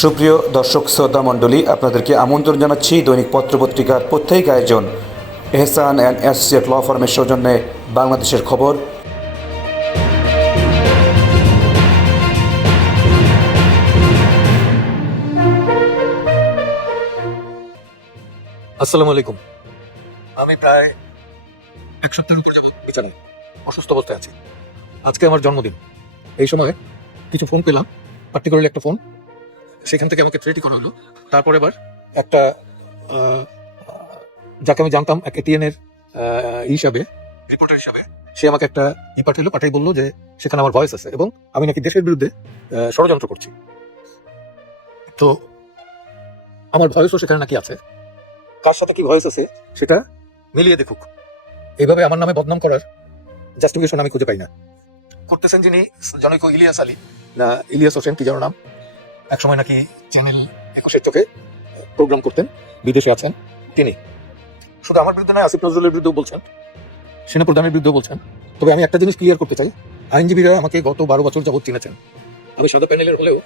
সুপ্রিয় দর্শক শ্রদ্ধা মণ্ডলী আপনাদেরকে আমন্ত্রণ জানাচ্ছি দৈনিক পত্রপত্রিকার প্রত্যেক আয়োজন। এহসান অ্যান্ড অ্যাসোসিয়েট ল ফার্মের সৌজন্যে বাংলাদেশের খবর। আসসালামু আলাইকুম। আমি প্রায় এক সপ্তাহের উপর যাবত বিছানায় অসুস্থ অবস্থায় আছি। আজকে আমার জন্মদিন। এই সময় কিছু ফোন পেলাম। পার্টিকুলারলি একটা ফোন সেখান থেকে আমাকে থ্রেটি করা হলো তারপর এবার একটা যাকে আমি জানতাম এক এটিএন এর আহ, হিসাবে রিপোর্টার হিসাবে সে আমাকে একটা ই পাঠালো পাঠাই বলল যে সেখানে আমার ভয়েস আছে এবং আমি নাকি দেশের বিরুদ্ধে ষড়যন্ত্র করছি। তো আমার ভয়েসও সেখানে নাকি আছে। কার সাথে কি ভয়েস আছে সেটা মিলিয়ে দেখুক। এইভাবে আমার নামে বদনাম করার জাস্টিফিকেশন আমি খুঁজে পাই না। করতেছেন যিনি জনৈক ইলিয়াস আলী না ইলিয়াস হোসেন কি যেন নাম? একসময় নাকি চ্যানেল একুশের চোখে প্রোগ্রাম করতেন, বিদেশে আছেন তিনি। শুধু আমার বিরুদ্ধে নয়, আসিফ নজরুলের বিরুদ্ধেও বলছেন, সেনাপ্রধানের বিরুদ্ধেও বলছেন। তবে আমি একটা জিনিস ক্লিয়ার করতে চাই, আইনজীবীরা আমাকে গত বারো বছর যাবত চিনেছেন। আমি সাদা প্যানেলের হলেও,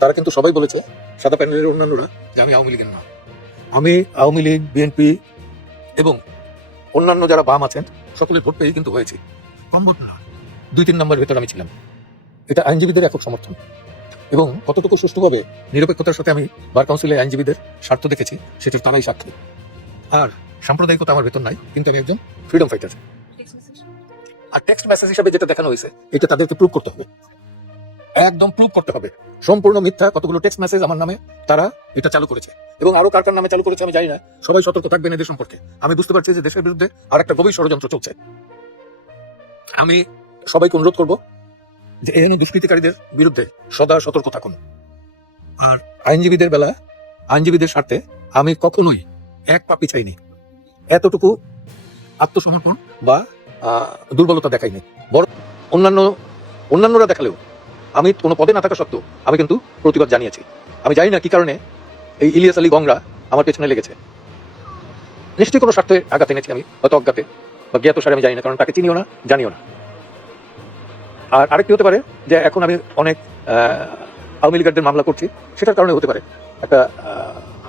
তারা কিন্তু সবাই বলেছে, সাদা প্যানেলের অন্যান্যরা যে আমি আওয়ামী লীগের না। আমি আওয়ামী লীগ, বিএনপি এবং অন্যান্য যারা বাম আছেন, সকলের ভোট পেয়েই কিন্তু হয়েছি। কম ভোট না দুই তিন নম্বর ভেতর আমি ছিলাম। এটা আইনজীবীদের একক সমর্থন। এবং কতটুকু সুষ্ঠুভাবে নিরপেক্ষতার সাথে আমি বার কাউন্সিলে আইনজীবীদের স্বার্থ দেখেছি, সেটার তারাই সাক্ষী আর সাম্প্রদায়িকতা আমার ভেতর নাই, কিন্তু আমি একজন ফ্রিডম ফাইটার আর টেক্সট মেসেজ হিসাবে যেটা দেখানো হয়েছে, এটা তাদেরকে প্রুভ করতে হবে। একদম প্রুভ করতে হবে। সম্পূর্ণ মিথ্যা, কতগুলো টেক্সট মেসেজ আমার নামে, তারা এটা চালু করেছে। এবং আরও কার কার নামে চালু করেছে আমি জানি না। সবাই সতর্ক থাকবেন এদের সম্পর্কে। আমি বুঝতে পারছি যে দেশের বিরুদ্ধে আর একটা গভীর ষড়যন্ত্র চলছে। আমি সবাইকে অনুরোধ করব যে এহেন দুষ্কৃতিকারীদের বিরুদ্ধে সদা সতর্ক থাকুন। আর আইনজীবীদের বেলা, আইনজীবীদের স্বার্থে আমি কখনোই এক পা চাইনি। এতটুকু আত্মসমর্পণ বা দুর্বলতা দেখাইনি। বড় অন্যান্য, অন্যান্যরা দেখালেও আমি কোনো পদে না থাকা সত্ত্বেও আমি কিন্তু প্রতিবাদ জানিয়েছি। আমি জানি না কি কারণে এই ইলিয়াস আলী গংরা আমার পেছনে লেগেছে। নিশ্চয়ই কোনো স্বার্থে আঘাত এনেছি আমি, হয়তো অজ্ঞাতে বা জ্ঞাত সারে আমি জানি না, কারণ তাকে চিনিও না, জানিও না। আর আরেকটি হতে পারে যে এখন আমি অনেক আওয়ামী লীগারদের মামলা করছি, সেটার কারণে হতে পারে একটা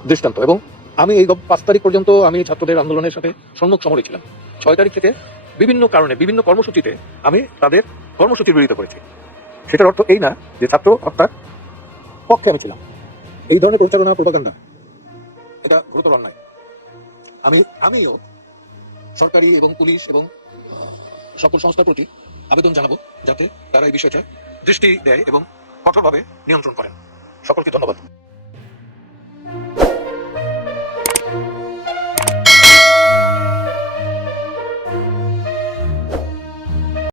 দৃষ্টান্ত। এবং আমি এই পাঁচ তারিখ পর্যন্ত আমি ছাত্রদের আন্দোলনের সাথে সম্মুখ সমরে ছিলাম। ছয় তারিখ থেকে বিভিন্ন কারণে, বিভিন্ন কর্মসূচিতে আমি তাদের কর্মসূচির বিরোধিতা করেছি। সেটার অর্থ এই না যে ছাত্র হত্যার পক্ষে আমি ছিলাম। এই ধরনের প্রচারণা, প্রোপাগান্ডা, এটা গুরুতর অন্যায়। আমি, আমিও সরকারি এবং পুলিশ এবং সকল সংস্থার প্রতি আবেদন জানাব যাতে তারা এই বিষয়টা দৃষ্টি দেয় এবং কঠোরভাবে নিয়ন্ত্রণ করেন। সকলকে ধন্যবাদ।